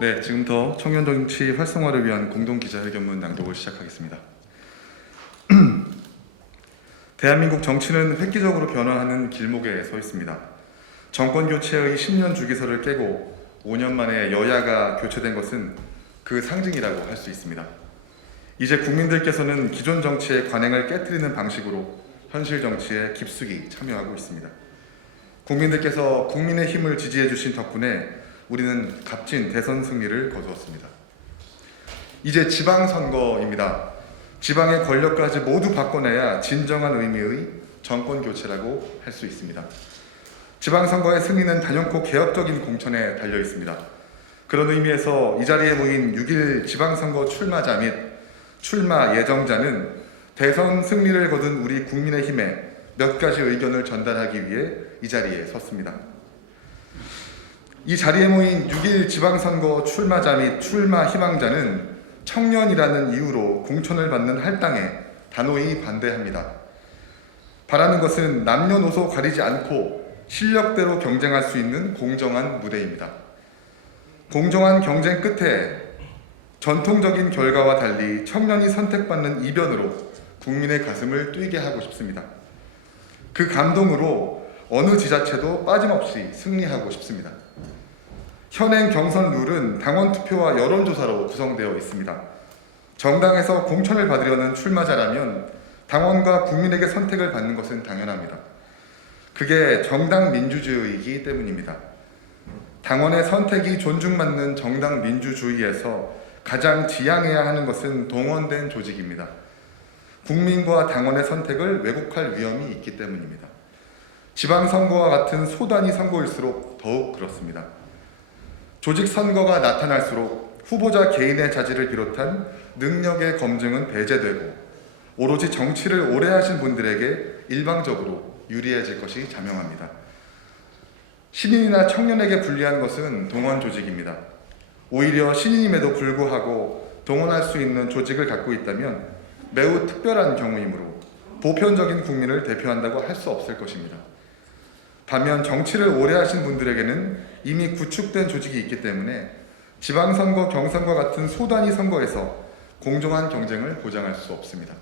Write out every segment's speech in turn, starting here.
네, 지금부터 청년 정치 활성화를 위한 공동 기자회견문 낭독을 시작하겠습니다. 대한민국 정치는 획기적으로 변화하는 길목에 서 있습니다. 정권 교체의 10년 주기설을 깨고 5년 만에 여야가 교체된 것은 그 상징이라고 할 수 있습니다. 이제 국민들께서는 기존 정치의 관행을 깨트리는 방식으로 현실 정치에 깊숙이 참여하고 있습니다. 국민들께서 국민의 힘을 지지해 주신 덕분에 우리는 값진 대선 승리를 거두었습니다. 이제 지방선거입니다. 지방의 권력까지 모두 바꿔내야 진정한 의미의 정권 교체라고 할 수 있습니다. 지방선거의 승리는 단연코 개혁적인 공천에 달려 있습니다. 그런 의미에서 이 자리에 모인 6.1 지방선거 출마자 및 출마 예정자는 대선 승리를 거둔 우리 국민의힘에 몇 가지 의견을 전달하기 위해 이 자리에 섰습니다. 이 자리에 모인 6.1 지방선거 출마자 및 출마 희망자는 청년이라는 이유로 공천을 받는 할당에 단호히 반대합니다. 바라는 것은 남녀노소 가리지 않고 실력대로 경쟁할 수 있는 공정한 무대입니다. 공정한 경쟁 끝에 전통적인 결과와 달리 청년이 선택받는 이변으로 국민의 가슴을 뛰게 하고 싶습니다. 그 감동으로 어느 지자체도 빠짐없이 승리하고 싶습니다. 현행 경선 룰은 당원 투표와 여론조사로 구성되어 있습니다. 정당에서 공천을 받으려는 출마자라면 당원과 국민에게 선택을 받는 것은 당연합니다. 그게 정당 민주주의이기 때문입니다. 당원의 선택이 존중받는 정당 민주주의에서 가장 지향해야 하는 것은 동원된 조직입니다. 국민과 당원의 선택을 왜곡할 위험이 있기 때문입니다. 지방선거와 같은 소단위 선거일수록 더욱 그렇습니다. 조직 선거가 나타날수록 후보자 개인의 자질을 비롯한 능력의 검증은 배제되고 오로지 정치를 오래 하신 분들에게 일방적으로 유리해질 것이 자명합니다. 신인이나 청년에게 불리한 것은 동원 조직입니다. 오히려 신인임에도 불구하고 동원할 수 있는 조직을 갖고 있다면 매우 특별한 경우이므로 보편적인 국민을 대표한다고 할 수 없을 것입니다. 반면 정치를 오래 하신 분들에게는 이미 구축된 조직이 있기 때문에 지방선거, 경선과 같은 소단위 선거에서 공정한 경쟁을 보장할 수 없습니다.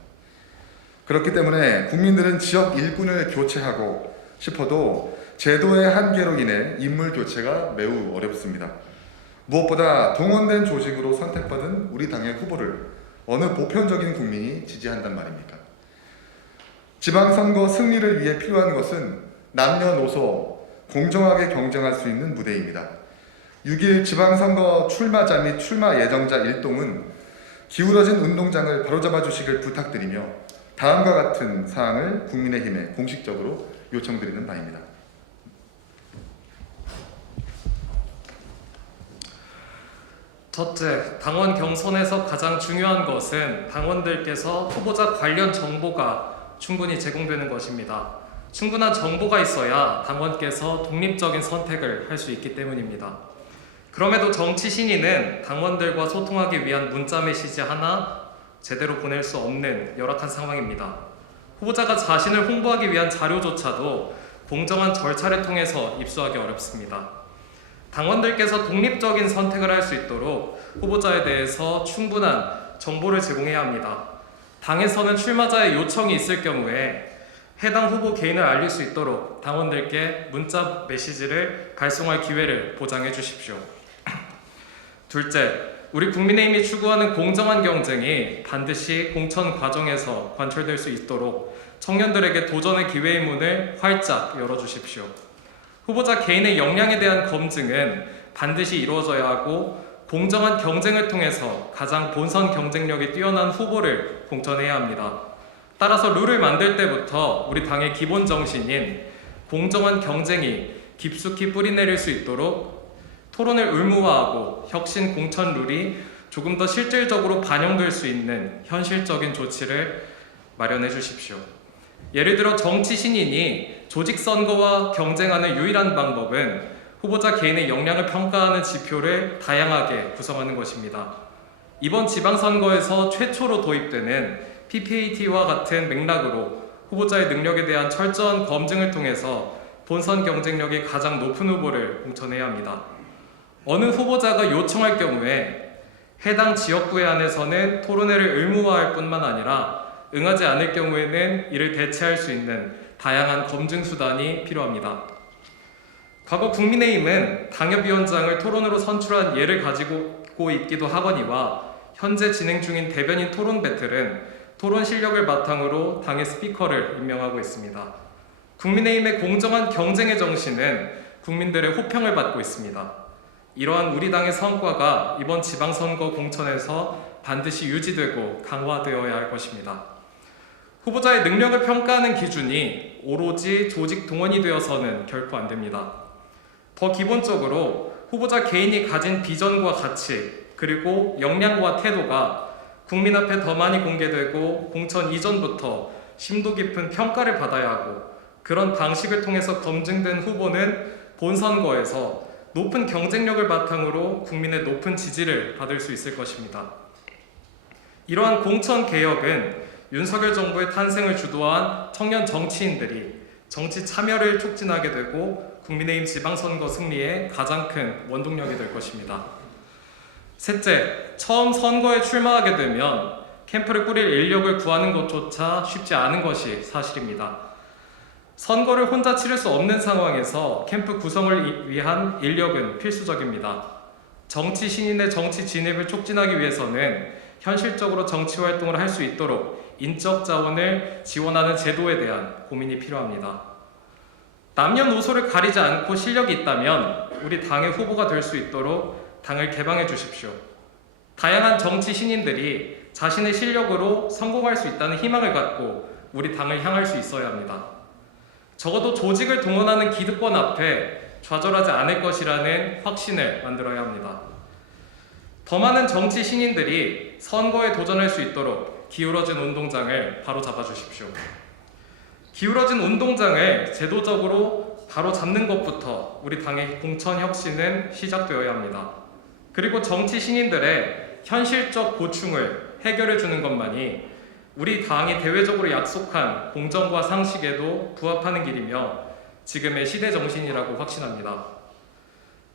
그렇기 때문에 국민들은 지역 일꾼을 교체하고 싶어도 제도의 한계로 인해 인물 교체가 매우 어렵습니다. 무엇보다 동원된 조직으로 선택받은 우리 당의 후보를 어느 보편적인 국민이 지지한단 말입니까? 지방선거 승리를 위해 필요한 것은 남녀노소 공정하게 경쟁할 수 있는 무대입니다. 6.1 지방선거 출마자 및 출마 예정자 일동은 기울어진 운동장을 바로잡아 주시길 부탁드리며 다음과 같은 사항을 국민의힘에 공식적으로 요청드리는 바입니다. 첫째, 당원 경선에서 가장 중요한 것은 당원들께서 후보자 관련 정보가 충분히 제공되는 것입니다. 충분한 정보가 있어야 당원께서 독립적인 선택을 할 수 있기 때문입니다. 그럼에도 정치 신인은 당원들과 소통하기 위한 문자 메시지 하나 제대로 보낼 수 없는 열악한 상황입니다. 후보자가 자신을 홍보하기 위한 자료조차도 공정한 절차를 통해서 입수하기 어렵습니다. 당원들께서 독립적인 선택을 할 수 있도록 후보자에 대해서 충분한 정보를 제공해야 합니다. 당에서는 출마자의 요청이 있을 경우에 해당 후보 개인을 알릴 수 있도록 당원들께 문자 메시지를 발송할 기회를 보장해 주십시오. 둘째, 우리 국민의힘이 추구하는 공정한 경쟁이 반드시 공천 과정에서 관철될 수 있도록 청년들에게 도전의 기회의 문을 활짝 열어주십시오. 후보자 개인의 역량에 대한 검증은 반드시 이루어져야 하고 공정한 경쟁을 통해서 가장 본선 경쟁력이 뛰어난 후보를 공천해야 합니다. 따라서 룰을 만들 때부터 우리 당의 기본 정신인 공정한 경쟁이 깊숙이 뿌리내릴 수 있도록 토론을 의무화하고 혁신 공천 룰이 조금 더 실질적으로 반영될 수 있는 현실적인 조치를 마련해 주십시오. 예를 들어 정치 신인이 조직 선거와 경쟁하는 유일한 방법은 후보자 개인의 역량을 평가하는 지표를 다양하게 구성하는 것입니다. 이번 지방선거에서 최초로 도입되는 PPAT와 같은 맥락으로 후보자의 능력에 대한 철저한 검증을 통해서 본선 경쟁력이 가장 높은 후보를 공천해야 합니다. 어느 후보자가 요청할 경우에 해당 지역구에 한해서는 토론회를 의무화할 뿐만 아니라 응하지 않을 경우에는 이를 대체할 수 있는 다양한 검증 수단이 필요합니다. 과거 국민의힘은 당협위원장을 토론으로 선출한 예를 가지고 있기도 하거니와 현재 진행 중인 대변인 토론 배틀은 토론 실력을 바탕으로 당의 스피커를 임명하고 있습니다. 국민의힘의 공정한 경쟁의 정신은 국민들의 호평을 받고 있습니다. 이러한 우리 당의 성과가 이번 지방선거 공천에서 반드시 유지되고 강화되어야 할 것입니다. 후보자의 능력을 평가하는 기준이 오로지 조직 동원이 되어서는 결코 안 됩니다. 더 기본적으로 후보자 개인이 가진 비전과 가치 그리고 역량과 태도가 국민 앞에 더 많이 공개되고 공천 이전부터 심도 깊은 평가를 받아야 하고 그런 방식을 통해서 검증된 후보는 본선거에서 높은 경쟁력을 바탕으로 국민의 높은 지지를 받을 수 있을 것입니다. 이러한 공천 개혁은 윤석열 정부의 탄생을 주도한 청년 정치인들이 정치 참여를 촉진하게 되고 국민의힘 지방선거 승리에 가장 큰 원동력이 될 것입니다. 셋째, 처음 선거에 출마하게 되면 캠프를 꾸릴 인력을 구하는 것조차 쉽지 않은 것이 사실입니다. 선거를 혼자 치를 수 없는 상황에서 캠프 구성을 위한 인력은 필수적입니다. 정치 신인의 정치 진입을 촉진하기 위해서는 현실적으로 정치 활동을 할 수 있도록 인적 자원을 지원하는 제도에 대한 고민이 필요합니다. 남녀노소를 가리지 않고 실력이 있다면 우리 당의 후보가 될 수 있도록 당을 개방해 주십시오. 다양한 정치 신인들이 자신의 실력으로 성공할 수 있다는 희망을 갖고 우리 당을 향할 수 있어야 합니다. 적어도 조직을 동원하는 기득권 앞에 좌절하지 않을 것이라는 확신을 만들어야 합니다. 더 많은 정치 신인들이 선거에 도전할 수 있도록 기울어진 운동장을 바로 잡아 주십시오. 기울어진 운동장을 제도적으로 바로 잡는 것부터 우리 당의 공천 혁신은 시작되어야 합니다. 그리고 정치 신인들의 현실적 고충을 해결해 주는 것만이 우리 당이 대외적으로 약속한 공정과 상식에도 부합하는 길이며 지금의 시대 정신이라고 확신합니다.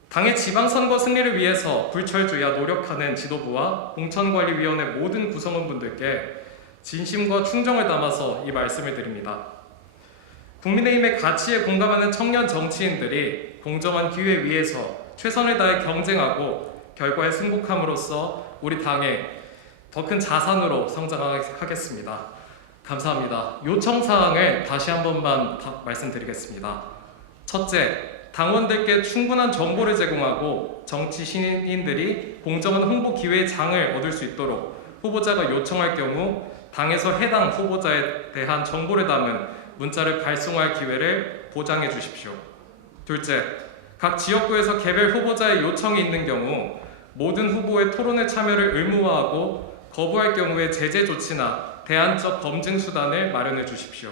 당의 지방선거 승리를 위해서 불철주야 노력하는 지도부와 공천관리위원회 모든 구성원분들께 진심과 충정을 담아서 이 말씀을 드립니다. 국민의힘의 가치에 공감하는 청년 정치인들이 공정한 기회 위에서 최선을 다해 경쟁하고 결과에 승복함으로써 우리 당의 더 큰 자산으로 성장하겠습니다. 감사합니다. 요청사항을 다시 한 번만 말씀드리겠습니다. 첫째, 당원들께 충분한 정보를 제공하고 정치 신인들이 공정한 홍보 기회의 장을 얻을 수 있도록 후보자가 요청할 경우 당에서 해당 후보자에 대한 정보를 담은 문자를 발송할 기회를 보장해 주십시오. 둘째, 각 지역구에서 개별 후보자의 요청이 있는 경우 모든 후보의 토론회 참여를 의무화하고 거부할 경우에 제재 조치나 대안적 검증 수단을 마련해 주십시오.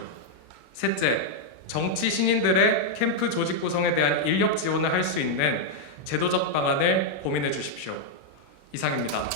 셋째, 정치 신인들의 캠프 조직 구성에 대한 인력 지원을 할 수 있는 제도적 방안을 고민해 주십시오. 이상입니다.